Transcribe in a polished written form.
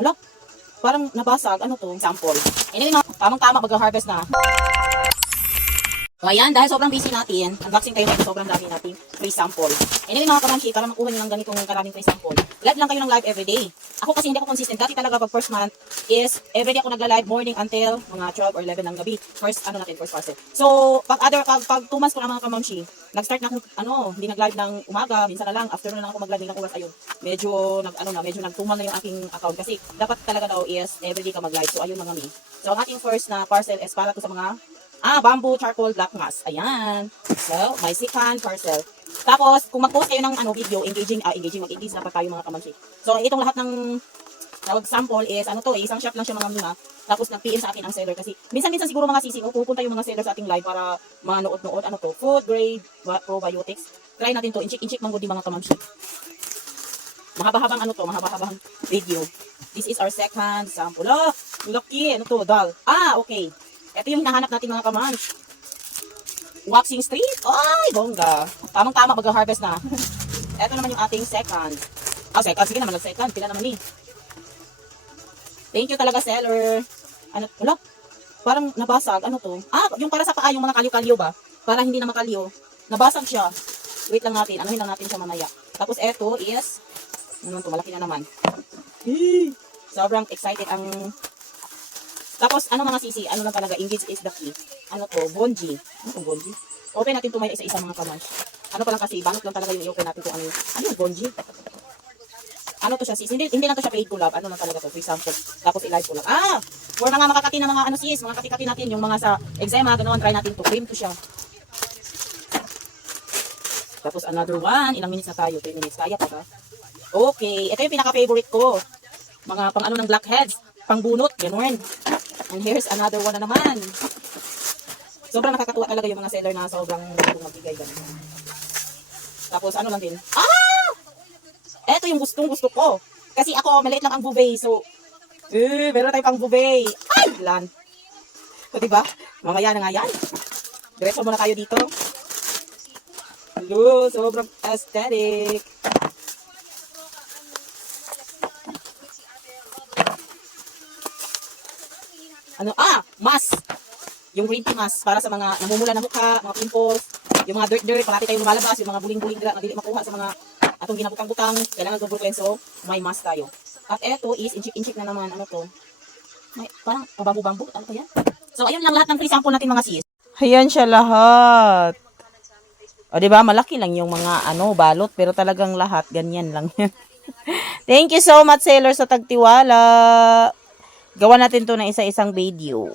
Wala, parang nabasag. Ano to? Sample. Anyway, no, tamang-tama mag-harvest na. So, ayan, dahil sobrang busy natin, unboxing kayo ngayon, sobrang dami natin free sample. Anyway, mga kamamshi, para makuha nyo ng ganitong karaming free sample, live lang kayo ng live everyday. Ako kasi hindi ako consistent. Dati talaga pag first month is everyday ako nagla-live morning until mga 12 or 11 ng gabi. First parcel. So, pag 2 months ko na mga kamamshi, nag-start na akong, hindi nag-live ng umaga, minsan na lang, afternoon na lang ako mag-live ng oras ayun. Medyo nagtumal na yung aking account kasi dapat talaga daw is everyday ka mag-live. So, ayun mga mi. So, ang ating first na parcel is para to sa mga bamboo charcoal black mass. Ayan. So, my second parcel. Tapos, kung mag-post kayo ng video, engaging mag-engage dapat tayo mga kamamshi. So, itong lahat ng sample is, isang shot lang siya mga muna. Tapos, nag-PM sa akin ang seller kasi, minsan siguro mga sisi, pupunta yung mga seller sa ating live para manood-nood, food grade, probiotics. Try natin to, inchik manggo di mga kamamshi. Mahaba-habang mahaba-habang video. This is our second sample. Oh, lucky, doll. Okay. Ito yung hinahanap natin mga kamams. Waxing strip. Ay, bongga. Tamang-tama mag-harvest na. Ito naman yung ating second. Second. Sige naman, nag-second. Pila naman Thank you talaga, seller. Wala, parang nabasag. Ano to? Yung para sa paa, yung mga kalyo-kalyo ba? Para hindi na makalyo. Nabasag siya. Wait lang natin. Anuhin lang natin siya mamaya. Tapos ito is, malaki na naman. Sobrang excited ang... Tapos, mga sisi, lang talaga, engage is the key. Bonji. Bonji? Open natin ito may isa-isa mga kamash. Pa lang kasi, bangot lang talaga yung i-open natin kung yung bonji? To siya sis? Hindi lang to siya paid collab. Lang talaga to, for example. Tapos i-live collab. For mga makakati na mga sis, mga kati-kati natin, yung mga sa eczema, ganoon, try natin to. Cream to siya. Tapos another one, ilang minutes na tayo? 3 minutes. Kaya pa ba? Okay, ito yung pinaka-favorite ko. Mga pang ng blackheads. Pangbunot, ganoon. And here's another one na naman. Sobrang nakakatuwa talaga yung mga seller na sobrang magbigay ganun. Tapos lang din. Eto yung gusto ko. Kasi ako, maliit lang ang bouvet. So, meron tayong pang bouvet. Ay, lan. So, diba? Mamaya na nga yan. Diretso muna tayo dito. Hello, sobrang aesthetic. Mask. Yung green tea mask para sa mga namumula na mukha, mga pimples, yung mga dirt, parati tayong lumalabas, yung mga buling-buling na dili makuha sa mga atong ginabutang-butang, kailangan gubulkwenso, may mask tayo. At eto is, inchik-inchik na naman, may, parang bambu-bambu, ano yan? So, ayun lang lahat ng free sample natin mga sis. Ayan siya lahat. O, diba? Malaki lang yung mga, balot, pero talagang lahat, ganyan lang yan. Thank you so much, seller, sa tagtiwala. Gawa natin to ng isa-isang video.